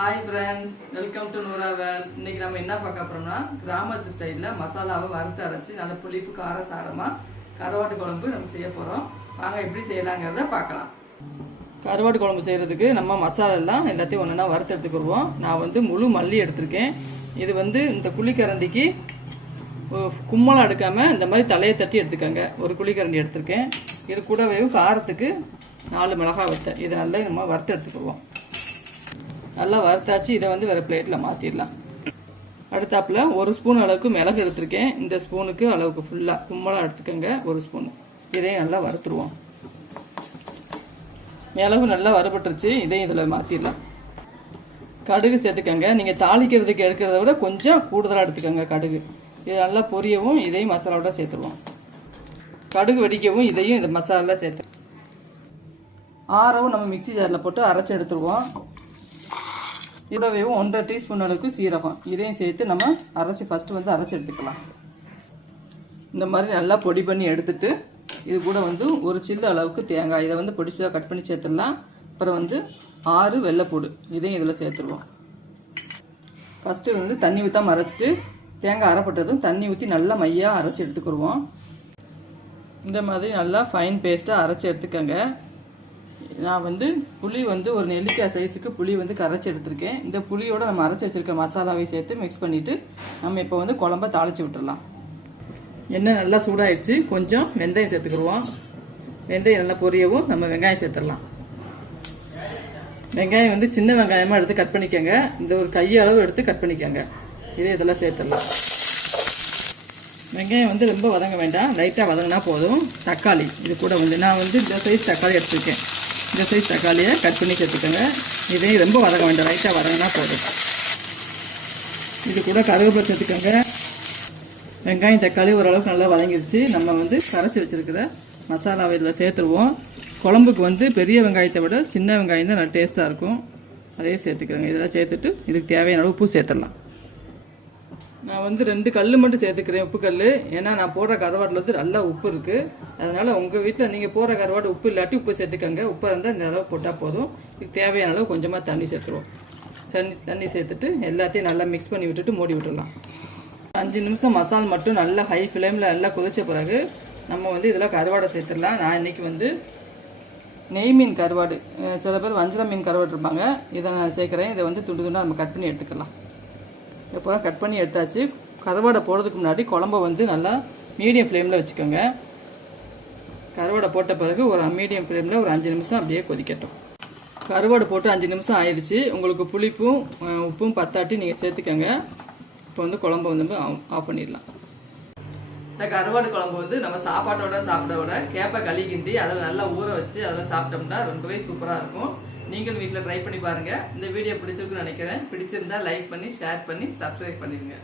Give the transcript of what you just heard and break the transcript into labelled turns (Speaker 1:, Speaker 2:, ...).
Speaker 1: Hi friends welcome to Noora இன்னைக்கு நம்ம என்ன பார்க்க போறோம்னா கிராமத்து ஸ்டைலில் மசாலாவை வறுத்து அரைச்சி நல்ல புளிப்பு கார சாரமாக கருவாட்டு குழம்பு நம்ம செய்ய போகிறோம் வாங்க எப்படி செய்யலாங்கிறத பார்க்கலாம். கருவாட்டு குழம்பு செய்கிறதுக்கு நம்ம மசாலா எல்லாம் எல்லாத்தையும் ஒன்றா வறுத்து எடுத்துக்கிடுவோம் நான் வந்து முழு மல்லி எடுத்திருக்கேன். இது வந்து இந்த குழிக்கரண்டிக்கு ஒ- கும்மலம் எடுக்காமல் இந்த மாதிரி தலையை தட்டி எடுத்துக்கோங்க. ஒரு குழிக்கரண்டி எடுத்திருக்கேன். இது கூடவே காரத்துக்கு நாலு மிளகாய் வத்த. இதை நல்லா நம்ம வறுத்து எடுத்துக்கிடுவோம் நல்லா வறுத்தாச்சு. இதை வந்து வேறு பிளேட்டில் மாற்றிடலாம் அடுத்தாப்புல ஒரு ஸ்பூன் அளவுக்கு மிளகு எடுத்திருக்கேன். இந்த ஸ்பூனுக்கு அளவுக்கு ஃபுல்லாக கும்பலாக எடுத்துக்கோங்க. ஒரு ஸ்பூன் இதையும் நல்லா வறுத்துருவோம். மிளகு நல்லா வறுபட்டுருச்சு. இதையும் இதில் மாற்றிடலாம் கடுகு சேர்த்துக்கோங்க. நீங்கள் தாளிக்கிறதுக்கு எடுக்கிறத விட கொஞ்சம் கூடுதலாக எடுத்துக்கோங்க கடுகு. இது நல்லா பொரியவும் இதையும் மசாலாவோட சேர்த்துருவோம். கடுகு வெடிக்கவும் இதையும் இந்த மசாலா சேர்த்து ஆறவும் நம்ம மிக்சி ஜாரில் போட்டு அரைச்சி எடுத்துருவோம். கூடவேவும் ஒன்றரை டீஸ்பூன் அளவுக்கு சீரகம். இதையும் சேர்த்து நம்ம அரைச்சி ஃபஸ்ட்டு வந்து அரைச்சி எடுத்துக்கலாம். இந்த மாதிரி நல்லா பொடி பண்ணி எடுத்துட்டு இது கூட வந்து ஒரு சில்லு அளவுக்கு தேங்காய். இதை வந்து பொடிச்சதாக கட் பண்ணி சேர்த்துடலாம். அப்புறம் வந்து ஆறு வெள்ளைப்பூடு இதையும் இதில் சேர்த்துருவோம். ஃபஸ்ட்டு வந்து தண்ணி ஊற்றாம அரைச்சிட்டு தேங்காய் அரைப்பட்டதும் தண்ணி ஊற்றி நல்லா மையாக அரைச்சி எடுத்துக்கிடுவோம் இந்த மாதிரி நல்லா ஃபைன் பேஸ்ட்டாக அரைச்சி எடுத்துக்கோங்க. நான் வந்து புளி வந்து ஒரு நெல்லிக்காய் சைஸுக்கு புளி வந்து கரைச்சி எடுத்திருக்கேன். இந்த புளியோட நம்ம அரைச்சி வச்சுருக்க மசாலாவை சேர்த்து மிக்ஸ் பண்ணிவிட்டு நம்ம இப்போ வந்து குழம்ப தாளித்து விட்டுடலாம் எண்ணெய் நல்லா சூடாயிடுச்சு. கொஞ்சம் வெந்தயம் சேர்த்துக்கிடுவோம். வெந்தயம் நல்லா பொரியவும் நம்ம வெங்காயம் சேர்த்துடலாம். வெங்காயம் வந்து சின்ன வெங்காயமாக எடுத்து கட் பண்ணிக்கோங்க. இந்த ஒரு கையளவு எடுத்து கட் பண்ணிக்கோங்க. இதே இதெல்லாம் சேர்த்துடலாம். வெங்காயம் வந்து ரொம்ப வதங்க வேண்டாம். லைட்டாக வதங்கினா போதும். தக்காளி இது கூட வந்து நான் வந்து இந்த சைஸ் தக்காளி எடுத்துருக்கேன். இந்த சைஸ் தக்காளியை கட் பண்ணி சேர்த்துக்கோங்க. இதையும் ரொம்ப வதங்க வேண்டாம். லைட்டாக வதங்கினா போதும். இது கூட கருவேப்பிலை சேர்த்துக்கோங்க. வெங்காயம் தக்காளி ஓரளவுக்கு நல்லா வதங்கிருச்சு. நம்ம வந்து கரைச்சி வச்சுருக்கிற மசாலாவை இதில் சேர்த்துருவோம். குழம்புக்கு வந்து பெரிய வெங்காயத்தை விட சின்ன வெங்காயம் தான் நல்லா டேஸ்ட்டாக இருக்கும். அதே சேர்த்துக்கிறேங்க. இதெல்லாம் சேர்த்துட்டு இதுக்கு தேவையான அளவு உப்பு சேர்த்துடலாம். நான் வந்து ரெண்டு கல் மட்டும் சேர்த்துக்கிறேன் உப்பு கல் ஏன்னா நான் போடுற கருவாட்டில் வந்து நல்லா உப்பு இருக்குது அதனால் உங்கள் வீட்டில் நீங்கள் போடுற கருவாடு உப்பு இல்லாட்டி உப்பு சேர்த்துக்கோங்க. உப்பு இருந்தால் இந்த அளவு போட்டால் போதும். இது தேவையான அளவு கொஞ்சமாக தண்ணி சேர்த்துருவோம். தண்ணி தண்ணி சேர்த்துட்டு எல்லாத்தையும் நல்லா மிக்ஸ் பண்ணி விட்டுட்டு மூடி விட்டுடலாம் அஞ்சு நிமிஷம் மசால் மட்டும் நல்லா ஹை ஃப்ளேமில் நல்லா கொதிச்ச பிறகு நம்ம வந்து இதில் கருவாடை சேர்த்துடலாம். நான் இன்னைக்கு வந்து நெய் மீன் கருவாடு சில பேர் வஞ்சர மீன் கருவாடு இருப்பாங்க. இதை நான் சேர்க்குறேன். இதை வந்து துண்டு துண்டாக நம்ம கட் பண்ணி எடுத்துக்கலாம். இப்போ கட் பண்ணி எடுத்தாச்சு கருவாடை போடுறதுக்கு முன்னாடி குழம்ப வந்து நல்லா மீடியம் ஃப்ளேமில் வச்சுக்கோங்க. கருவாடை போட்ட பிறகு ஒரு மீடியம் ஃப்ளேமில் ஒரு அஞ்சு நிமிஷம் அப்படியே கொதிக்கட்டும். கருவாடு போட்டு அஞ்சு நிமிஷம் ஆயிடுச்சு உங்களுக்கு புளிப்பும் உப்பும் பத்தாட்டி நீங்கள் சேர்த்துக்கோங்க. இப்போ வந்து குழம்பு வந்து ஆஃப் பண்ணிடலாம். இந்த கருவாடு குழம்பு வந்து நம்ம சாப்பாட்டோட சாப்பிட விட கேப்பை களி கிண்டி அதில் நல்லா ஊற வச்சு அதில் சாப்பிட்டோம்னா ரொம்பவே சூப்பராக இருக்கும். நீங்களும் வீட்டில் ட்ரை பண்ணி பாருங்கள் இந்த வீடியோ பிடிச்சிருக்குன்னு நினைக்கிறேன். பிடிச்சிருந்தா லைக் பண்ணி ஷேர் பண்ணி சப்ஸ்கிரைப் பண்ணிடுங்க.